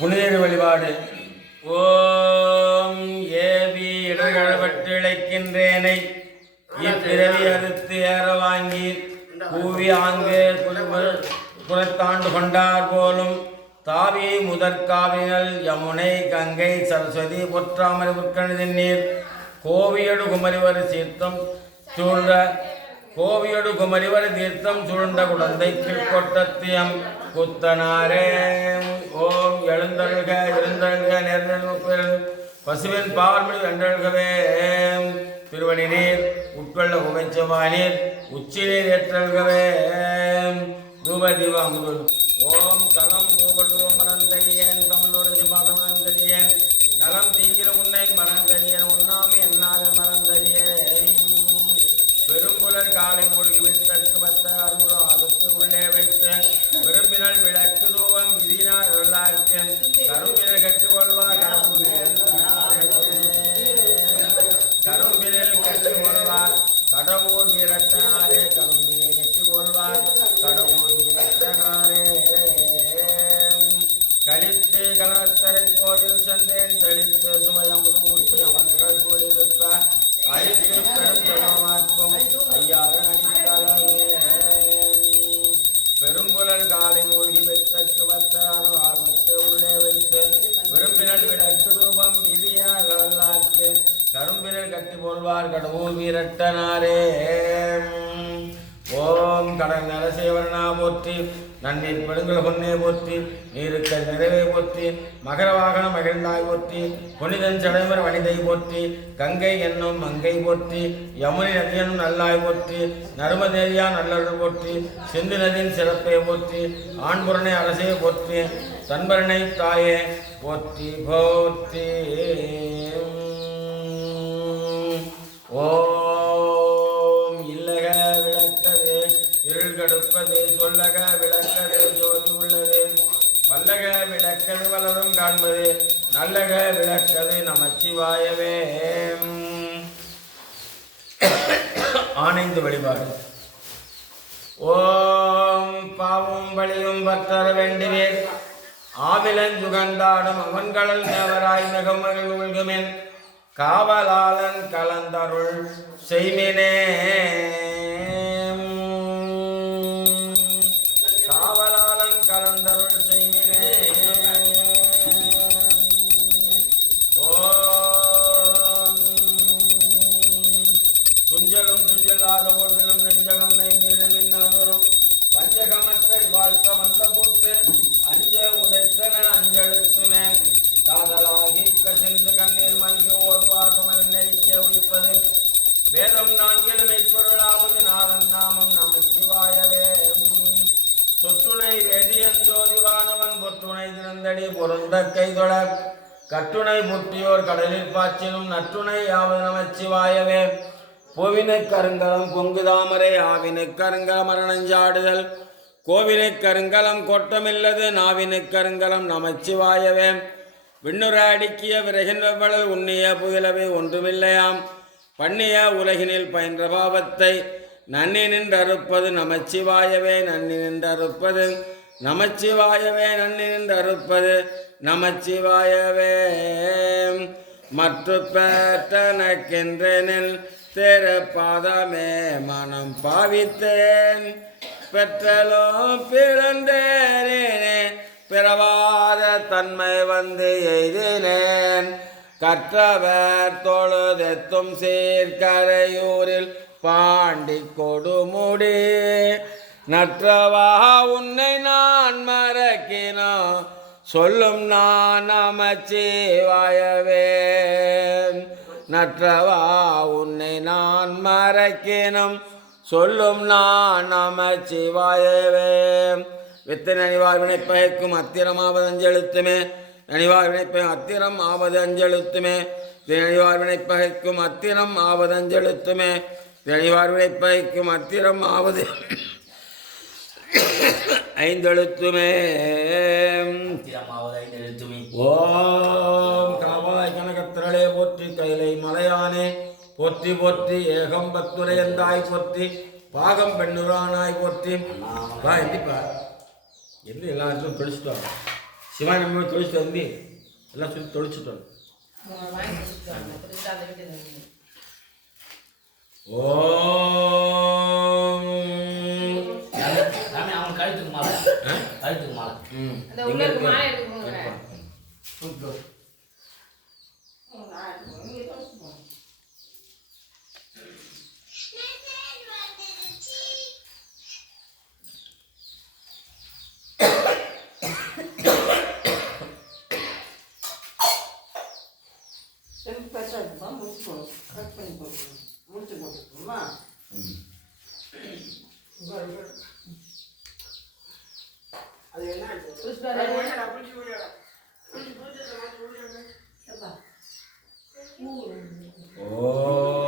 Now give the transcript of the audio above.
புனித வழிபாடு. ஓம் ஏவி இடர்களப்பட்டு இழைக்கின்றேனை இப்பிறவி அறுத்து ஏற வாங்கி கூவி ஆங்கே புறத்தாண்டு கொண்டார் போலும். தாவி முதற்காவினல் யமுனை கங்கை சரஸ்வதி பொற்றாமரை புற்கணித நீர் கோவியடு குமரிவர் சீர்த்தம் சூழ்ந்த கோவியடு குமரிவர் தீர்த்தம் சூழ்ந்த குழந்தை கீழ்கொட்டத்தியம். குத்தனாரே ஓம் எழுந்தழுக இருந்தழுக நேர்நெல் பசுவின் பார்மொழி வென்றழுகவே திருவணி நீர் உட்கொள்ள உமைச்சமா நீர் உச்சி நீர் ஏற்றழுகவே தூப தீபம் ஓம் தலம் பூவல்வோம் மறந்தடியேன் தமிழோடு சிம்மாசமந்தடியேன் நலம் தீங்கிற உன்னை மறந்தடியேன் உண்ணாமை என்னாக மறந்தடியேன் பெரும்புலர் காலை மூழ்கி வித்தற்கு பத்த அருள் கோயில் சென்றேன் தெளித்து சுமயமுது ஊற்றி அவர்கள் கோயிலுப்பார் அழித்து பெரும் செல்வமாக்கும் ஐயாறு அடித்தளவே பெரும்புலர் காலை மூழ்கி வைத்தற்கு வத்தரான ஆர்வத்தை உள்ளே வைத்து விரும்பினர் விடக்கு ரூபம் விதியார் கரும்பினர் கட்டி போல்வார் கடவுள் வீரட்டனாரே. ஓம் கடல் நரசேவரனா போற்றி நன்னீர் பெருங்கல் பொன்னே போற்றி நீருக்க நிறைவே போற்றி மகர வாகனம் மகிழ்ந்தாய் போற்றி புனிதன் சடைமர் வனிதை போற்றி கங்கை என்னும் மங்கை போற்றி யமுனை நதியனும் நல்லாய் போற்றி நருமதேரியா நல்லருள் போற்றி சிந்து நதியின் சிறப்பை போற்றி ஆண்புரனை அரசே போற்றி தன்பரனை தாயே போற்றி போற்றி. ஓ கெடுப்பது சொல்லக விளக்கது ஜோதி உள்ளது பல்லக விளக்கது வளரும் காண்பது நல்லக விளக்கது நமச்சிவாயவே. ஆனைந்து வழிபாடு. ஓம் பாவும் வழியும் பற்றற வேண்டுவேன். ஆவிலஞ்சுகண்டாடும் அவன்களல் தேவராய் மிகமகள் உள்குமென் காவலாளன் கலந்தருள் செய்மினே. வஞ்சகமற்ற வாழ்க்க வந்த போட்டு அஞ்ச உதைத்தன அஞ்செழுத்துமே. காதலாகி கசிந்து கண்ணீர் மல்கி ஓதுவாதமன் நெறிக்க உயிப்பது வேதம் நான்கிலும் மெய்ப்பொருளாவது நாதன் நாமம் நம சிவாயவே. சொற்றுணை வேதியன் ஜோதிவானவன் பொற்றுணை திறந்தடி பொருந்த கைதொடர் கட்டுணை முற்றியோர் கடலில் பாய்ச்சினும் நற்றுணை யாவது நமச்சிவாயவே பூவினை கருங்கலம் பொங்குதாமரை ஆவினை கருங்கல மரணஞ்சாடுதல் கோவிலை கருங்கலம் கோட்டமில்லது நாவினை கருங்கலம் நமச்சிவாயவே. விண்ணுற அடுக்கிய விறகின் வெவ்வளவு உண்ணிய புயலவே ஒன்றுமில்லையாம். பண்ணிய உலகினில் பயின்ற பாவத்தை நன்னி நின்றறுப்பது நமச்சிவாயவே நன்னி நின்றறுப்பது நமச்சிவாயவே நன்னி நின்றறுப்பது நமச்சிவாயவே. மற்ற பேட்டனக்கென்றெனில் திரு பாதமே மனம் பாவித்தேன். பெற்றலும் பிறந்தேனே. பிறவாத தன்மை வந்து எய்தினேன். கற்றவர் தொழுதெத்தும் சீர்கரையூரில் பாண்டி கொடுமுடி. நற்றவா உன்னை நான் மறக்கினோ சொல்லும் நான் நமச்சிவாயவே நற்றவா உன்னை நான் மறக்கினும். சொல்லும் நான் நமச்சிவாயவே வித்து நனிவார் வினைப்பயக்கும் அத்திரமாவது அஞ்செழுத்துமே. நனிவார் வினைப்பய அத்திரம் ஆவது அஞ்செழுத்துமே. திணிவார் வினைப்பகைக்கும் அத்திரம் ஆவது அஞ்செழுத்துமே. திணிவார் வினைப்பகைக்கும் அத்திரம் ஆவது ஐந்தெழுத்துமே. ஓம் காவாய் கனகத்திரளே போற்றி கைலை மலையானே. போற்றி போற்றி ஏகம் பத்துரையந்தாய் போற்றி பாகம் பெண்ணுரானாய் போற்றி. வா எந்திப்பா. எந்த எல்லா இடத்துலையும் படிச்சுட்டு வாங்க. சிவா நம்ம தொழிச்சு தம்பி எல்லாம் வந்து. ஓம். சாமி அவன் கழுத்துக்கு மாலை. கழுத்துக்கு மாலை. ம். கரெக்டாக இருக்குமா முடிச்சு போடும் கட் பண்ணி போட்டுக்கணும் முடிச்சு போட்டுக்கணுமா அது என்ன ஓ